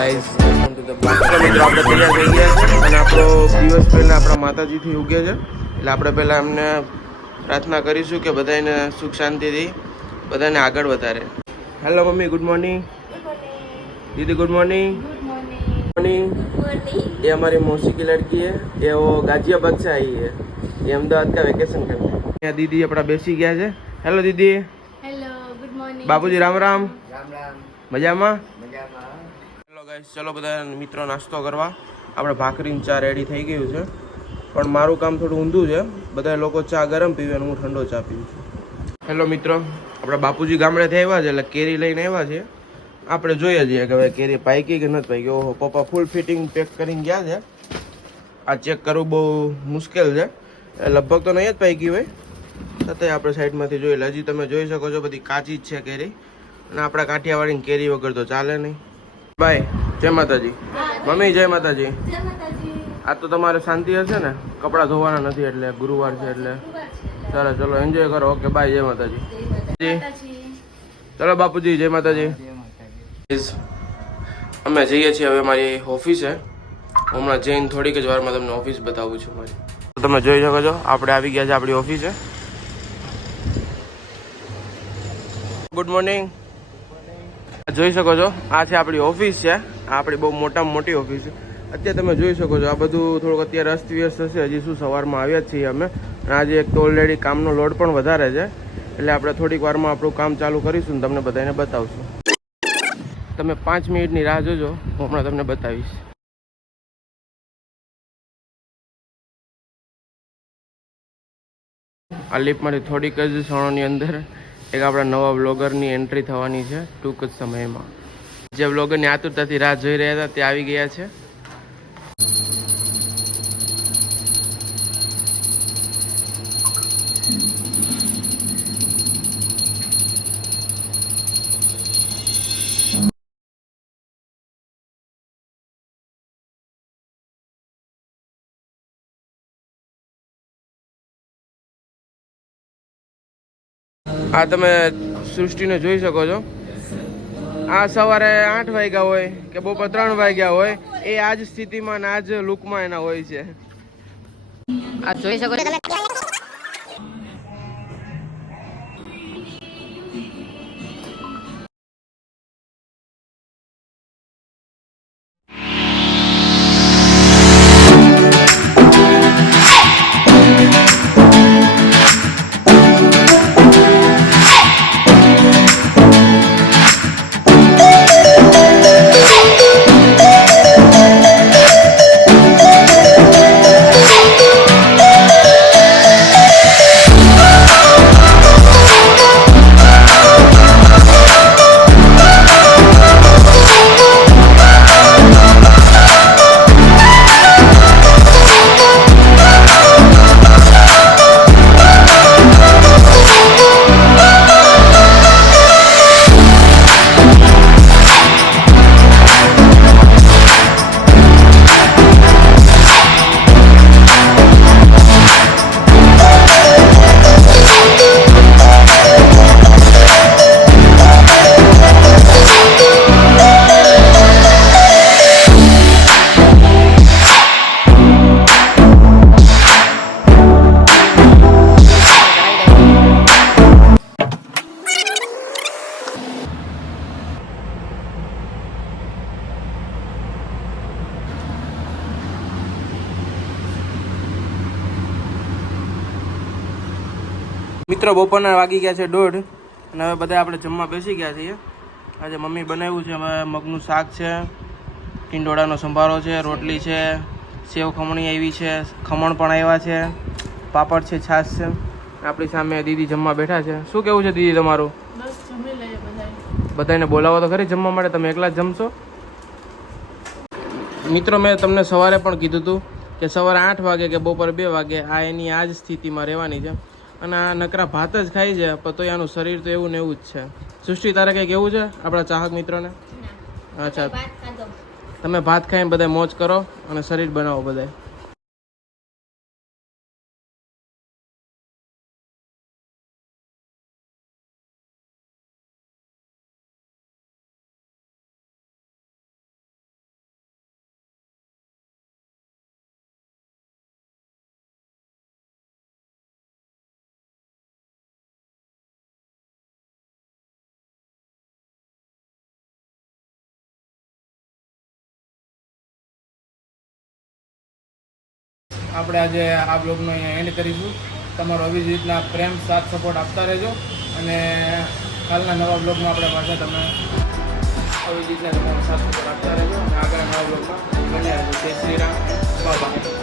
Guys welcome to the blog. મિત્રો આપણે તૈયાર થઈ ગયા છે અને આપણો દિવસ પહેલાં આપણા માતાજીથી ઉગે છે, એટલે આપણે પહેલાં એમને પ્રાર્થના કરીશું કે બધાને સુખ શાંતિથી બધાને આગળ વધારે. Hello mummy, good morning. दीदी गुड मॉर्निंग. मॉर्निंग. ये हमारी मौसी की लड़की है, ये वो गाजियाबाद से आई है, ये अहमदाबाद का वेकेशन करने. यहाँ दीदी अपना बेसी गया है. हेलो दीदी. Hello, good morning. બાપુજી રામ રામ. રામ રામ. મજામાં? મજામાં. હેલો ગાઈસ, ચલો બધા મિત્રો નાસ્તો કરવા. આપણે ભાખરીને ચા રેડી થઈ ગયું છે, પણ મારું કામ થોડું ઊંધું છે. બધા લોકો ચા ગરમ પીવે અને હું ઠંડો ચા પીવું છું. હેલો મિત્રો, આપણા બાપુજી ગામડેથી આવ્યા છે એટલે કેરી લઈને આવ્યા છે. આપણે જોઈએ છીએ કે હવે કેરી પાકી કે નથી પાકી. ઓહો, પપ્પા ફૂલ ફિટિંગ પેક કરીને ગયા છે. આ ચેક કરવું બહુ મુશ્કેલ છે, લગભગ તો નહીં જ પાકી હોય. છતાંય આપણે સાઈડમાંથી જોઈ લે. હજી તમે જોઈ શકો છો બધી કાચી જ છે કેરી, અને આપણા કાઠિયાવાડીની કેરી વગર તો ચાલે નહીં. બાય. જય માતાજી. મમ્મી જય માતાજી. જય માતાજી. આ તો તમારે શાંતિ હશે ને? કપડાં ધોવાના નથી એટલે ગુરુવાર છે એટલે. ચાલો ચલો એન્જોય કરો. Okay bye. જય માતાજી. ચલો બાપુજી જય માતાજી. અમે જઈએ છીએ હવે મારી ઓફિસે. હમણાં જઈને થોડીક જ વારમાં તમને ઓફિસ બતાવું છું મારી. તમે જોઈ શકો છો આપણે આવી ગયા છે આપણી ઓફિસે. Good morning. જોઈ શકો છો આ છે આપણી ઓફિસ છે. આ આપણી બહુ મોટામાં મોટી ઓફિસ છે. અત્યારે તમે જોઈ શકો છો આ બધું થોડુંક અત્યારે અસ્તવ્યસ્ત હશે. હજી શું સવારમાં આવ્યા જ છીએ અમે, અને આજે એક તો ઓલરેડી કામનો લોડ પણ વધારે છે, એટલે આપણે થોડીક વારમાં આપણું કામ ચાલુ કરીશું ને તમને બધાને બતાવશું. તમે 5 મિનિટની રાહ જોજો, હું હમણાં તમને બતાવીશ. આ લિફ્ટમાંથી થોડીક જ ક્ષણોની અંદર એક આપણા નવા બ્લોગરની એન્ટ્રી થવાની છે ટૂંક જ સમયમાં. જે બ્લોગરની આતુરતાથી રાહ જોઈ રહ્યા હતા તે આવી ગયા છે. આ તમે સૃષ્ટિને જોઈ શકો છો. આ સવારે 8 વાગ્યા હોય કે બપોર 3 વાગ્યા હોય, એ આ જ સ્થિતિમાં ને આ જ લુકમાં એના હોય છે. આ જોઈ શકો છો તમે. મિત્રો બપોરના વાગી ગયા છે 1:30 અને હવે બધા આપણે જમવા બેસી ગયા છીએ. આજે મમ્મી બનાવ્યું છે હવે મગનું શાક છે, ટીંડોળાનો સંભારો છે, રોટલી છે, સેવ ખમણી આવી છે, ખમણ પણ આવ્યા છે, પાપડ છે, છાશ છે. આપણી સામે દીદી જમવા બેઠા છે. શું કેવું છે દીદી તમારું? બસ જમી લઈએ બધાય. બધાને બોલાવો તો ખરી જમવા માટે, તમે એકલા જ જમશો? મિત્રો મેં તમને સવારે પણ કીધું હતું કે સવારે 8 વાગે કે બપોરે 2 વાગે આ એની આ જ સ્થિતિમાં રહેવાની છે, અને આ નકરા ભાત જ ખાઈ છે પણ તો આનું શરીર તો એવું ને એવું જ છે. સૃષ્ટિ તારે કંઈક એવું છે આપણા ચાહક મિત્રોને? અચ્છા, તમે ભાત ખાઈને બધા મોજ કરો અને શરીર બનાવો બધા. આપણે આજે આ બ્લોગનો અહીંયા એન્ડ કરીશું. તમારો આવી જ રીતના પ્રેમ સાથ સપોર્ટ આપતા રહેજો અને કાલના નવા બ્લોગમાં આપણે પાછા તમે આવી જ રીતના તમારો સાથ સપોર્ટ આપતા રહેજો અને આગળ નવા બ્લોગમાં બન્યા રહેજો. જય શ્રી રામ, બાય.